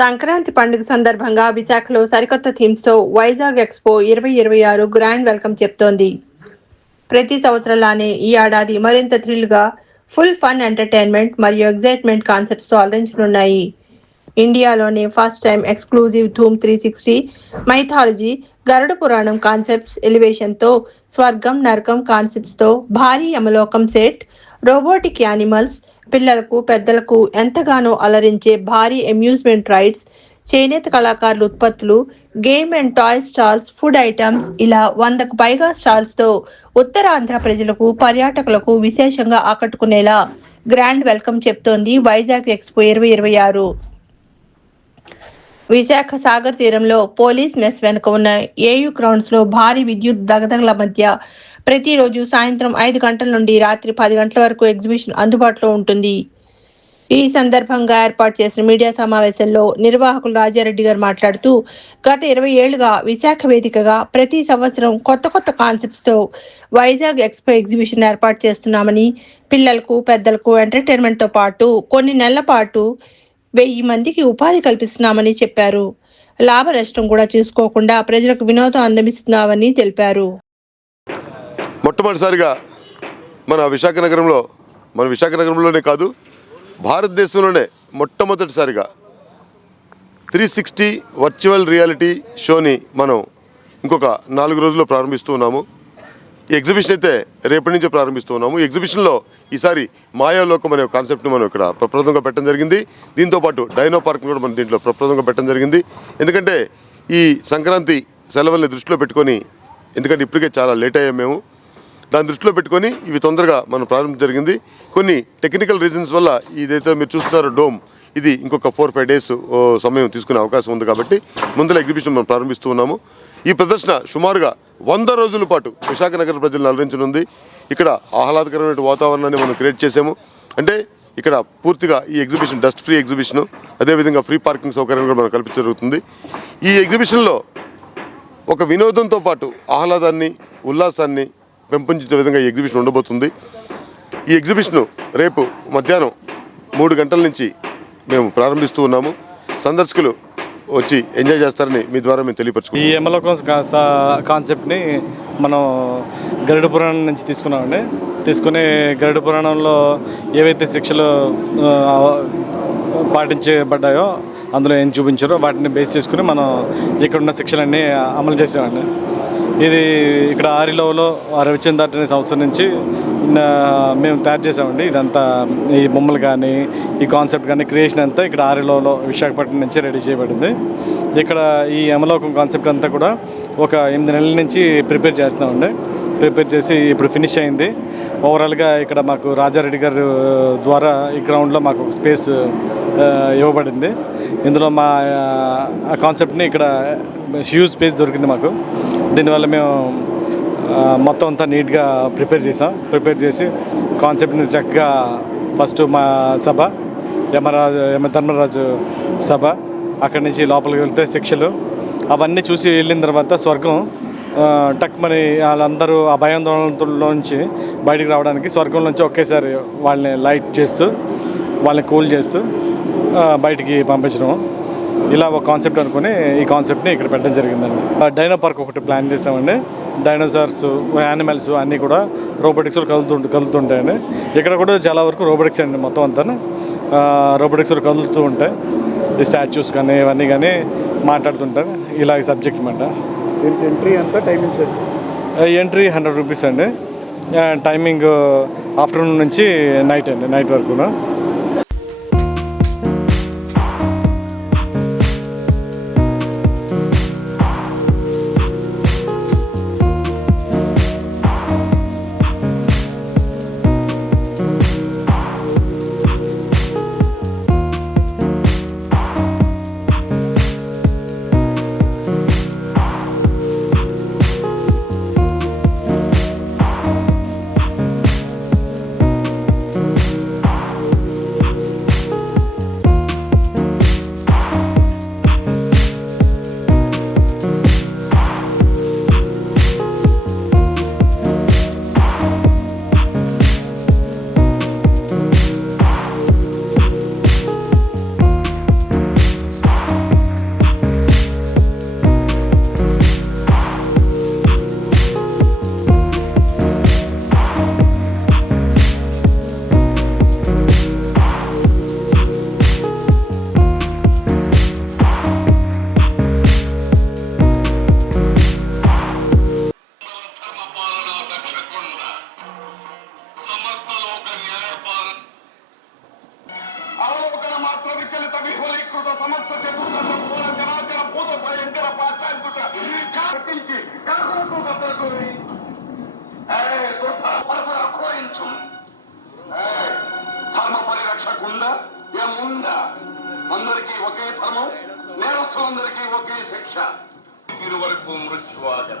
సంక్రాంతి పండుగ సందర్భంగా విశాఖలో సరికొత్త థీమ్స్తో వైజాగ్ ఎక్స్పో ఇరవై ఇరవై ఆరు గ్రాండ్ వెల్కమ్ చెప్తోంది. ప్రతి సంవత్సరంలానే ఈ ఏడాది మరింత థ్రిల్గా ఫుల్ ఫన్ ఎంటర్టైన్మెంట్ మరియు ఎగ్జైట్మెంట్ కాన్సెప్ట్స్తో అలరించనున్నాయి. ఇండియాలోనే first time exclusive Dhoom three sixty mythology Garuda Puranam concepts ఎలివేషన్తో స్వర్గం నరకం కాన్సెప్ట్స్తో భారీ యమలోకం సెట్ రోబోటిక్ యానిమల్స్ పిల్లలకు పెద్దలకు ఎంతగానో అలరించే భారీ అమ్యూజ్మెంట్ రైడ్స్ చేనేత కళాకారుల ఉత్పత్తులు game and toy stalls food items ఇలా వందకు పైగా స్టాల్స్తో ఉత్తరాంధ్ర ప్రజలకు పర్యాటకులకు విశేషంగా ఆకట్టుకునేలా గ్రాండ్ వెల్కమ్ చెప్తోంది వైజాగ్ ఎక్స్పో ఇరవై ఇరవై ఆరు. విశాఖ సాగర్ తీరంలో పోలీస్ మెస్ వెనుక ఉన్న ఏయూ గ్రౌండ్స్లో భారీ విద్యుత్ దగదగల మధ్య ప్రతిరోజు సాయంత్రం ఐదు గంటల నుండి రాత్రి పది గంటల వరకు ఎగ్జిబిషన్ అందుబాటులో ఉంటుంది. ఈ సందర్భంగా ఏర్పాటు చేసిన మీడియా సమావేశంలో నిర్వాహకులు రాజారెడ్డి గారు మాట్లాడుతూ గత ఇరవై ఏళ్ళుగా విశాఖ వేదికగా ప్రతి సంవత్సరం కొత్త కొత్త కాన్సెప్ట్స్తో వైజాగ్ ఎక్స్పో ఎగ్జిబిషన్ ఏర్పాటు చేస్తున్నామని పిల్లలకు పెద్దలకు ఎంటర్టైన్మెంట్తో పాటు కొన్ని నెలల పాటు వెయ్యి మందికి ఉపాధి కల్పిస్తున్నామని చెప్పారు. లాభ నష్టం కూడా చూసుకోకుండా ప్రజలకు వినోదం అందమిస్తున్నామని తెలిపారు. మొట్టమొదటిసారిగా మన విశాఖ నగరంలో మన విశాఖ నగరంలోనే కాదు భారతదేశంలోనే మొట్టమొదటిసారిగా త్రీ సిక్స్టీ వర్చువల్ రియాలిటీ షోని మనం ఇంకొక నాలుగు రోజుల్లో ప్రారంభిస్తూ ఉన్నాము. ఈ ఎగ్జిబిషన్ అయితే రేపటి నుంచే ప్రారంభిస్తూ ఉన్నాము ఎగ్జిబిషన్లో ఈసారి మాయాలోకం అనే కాన్సెప్ట్ని మనం ఇక్కడ ప్రప్రదంగా పెట్టడం జరిగింది. దీంతోపాటు డైనో పార్క్ కూడా మనం దీంట్లో ప్రప్రదంగా పెట్టడం జరిగింది. ఎందుకంటే ఈ సంక్రాంతి సెలవుల్ని దృష్టిలో పెట్టుకొని ఎందుకంటే ఇప్పటికే చాలా లేట్ అయ్యాం మేము దాని దృష్టిలో పెట్టుకొని ఇవి తొందరగా మనం ప్రారంభించడం జరిగింది. కొన్ని టెక్నికల్ రీజన్స్ వల్ల ఇదైతే మీరు చూస్తున్నారో డోమ్ ఇది ఇంకొక ఫోర్ ఫైవ్ డేస్ సమయం తీసుకునే అవకాశం ఉంది కాబట్టి ముందర ఎగ్జిబిషన్ మనం ప్రారంభిస్తూ ఉన్నాము. ఈ ప్రదర్శన సుమారుగా వంద రోజుల పాటు విశాఖ నగర ప్రజలను అలరించనుంది. ఇక్కడ ఆహ్లాదకరమైన వాతావరణాన్ని మనం క్రియేట్ చేసాము అంటే ఇక్కడ పూర్తిగా ఈ ఎగ్జిబిషన్ డస్ట్ ఫ్రీ ఎగ్జిబిషన్ అదేవిధంగా ఫ్రీ పార్కింగ్ సౌకర్యం కూడా మనం కల్పించడం జరుగుతుంది. ఈ ఎగ్జిబిషన్లో ఒక వినోదంతో పాటు ఆహ్లాదాన్ని ఉల్లాసాన్ని పెంపొందించే విధంగా ఈ ఎగ్జిబిషన్ ఉండబోతుంది. ఈ ఎగ్జిబిషన్ రేపు మధ్యాహ్నం మూడు గంటల నుంచి మేము ప్రారంభిస్తూ ఉన్నాము. సందర్శకులు వచ్చి ఎంజాయ్ చేస్తారని మీ ద్వారా మేము ఈ తెలియపరచుకుంటాం ఎమలోకం కాన్సెప్ట్ని మనం గరుడ పురాణం నుంచి తీసుకున్నామండి. తీసుకుని గరుడ పురాణంలో ఏవైతే శిక్షలు పాటించబడ్డాయో అందులో ఏం చూపించారో వాటిని బేస్ చేసుకుని మనం ఇక్కడ ఉన్న శిక్షలన్నీ అమలు చేసామండి ఇది ఇక్కడ ఆరిలోలో రవిచందర్ అనే సంవత్సరం నుంచి మేము తయారు చేసామండి ఇదంతా ఈ బొమ్మలు కానీ ఈ కాన్సెప్ట్ కానీ క్రియేషన్ అంతా ఇక్కడ ఆరిలోలో విశాఖపట్నం నుంచి రెడీ చేయబడింది. ఇక్కడ ఈ యమలోకం కాన్సెప్ట్ అంతా కూడా ఒక ఎనిమిది నెలల నుంచి ప్రిపేర్ చేస్తున్నామండి. ప్రిపేర్ చేసి ఇప్పుడు ఫినిష్ అయింది. ఓవరాల్గా ఇక్కడ మాకు రాజారెడ్డి గారు ద్వారా ఈ గ్రౌండ్లో మాకు ఒక స్పేస్ ఇవ్వబడింది. ఇందులో మా ఆ కాన్సెప్ట్ని ఇక్కడ హ్యూజ్ స్పేస్ దొరికింది మాకు. దీనివల్ల మేము మొత్తం అంతా నీట్గా ప్రిపేర్ చేసాం ప్రిపేర్ చేసి కాన్సెప్ట్ని చక్కగా ఫస్ట్ మా సభ యమరాజు యమ ధర్మరాజు సభ అక్కడి నుంచి లోపలికి వెళ్తే శిక్షలు అవన్నీ చూసి వెళ్ళిన తర్వాత స్వర్గం టక్ మరి వాళ్ళందరూ ఆ భయాందోళనలోంచి బయటికి రావడానికి స్వర్గం నుంచి ఒకేసారి వాళ్ళని లైట్ చేస్తూ వాళ్ళని కూల్ చేస్తూ బయటికి పంపించడం ఇలా ఒక కాన్సెప్ట్ అనుకుని ఈ కాన్సెప్ట్ని ఇక్కడ పెట్టడం జరిగిందండి. డైనో పార్క్ ఒకటి ప్లాన్ చేసామండి. డైనోసార్స్ యానిమల్స్ అన్నీ కూడా రోబోటిక్స్లో కదులుతూ కదులుతుంటాయండి. ఇక్కడ కూడా చాలా వరకు రోబోటిక్స్ అండి మొత్తం అంతా రోబోటిక్స్ కదులుతూ ఉంటాయి. ఈ స్టాచ్యూస్ కానీ ఇవన్నీ కానీ మాట్లాడుతుంటారు. ఇలా ఈ సబ్జెక్ట్ అనమాట దీనికి ఎంట్రీ ఎంత? టైమింగ్స్ ఎంట్రీ హండ్రెడ్ రూపీస్ అండి. టైమింగ్ ఆఫ్టర్నూన్ నుంచి నైట్ అండి నైట్ వరకును. అందరికీ ఒకే శిక్ష? ఇరువరకు మృత్యువాగం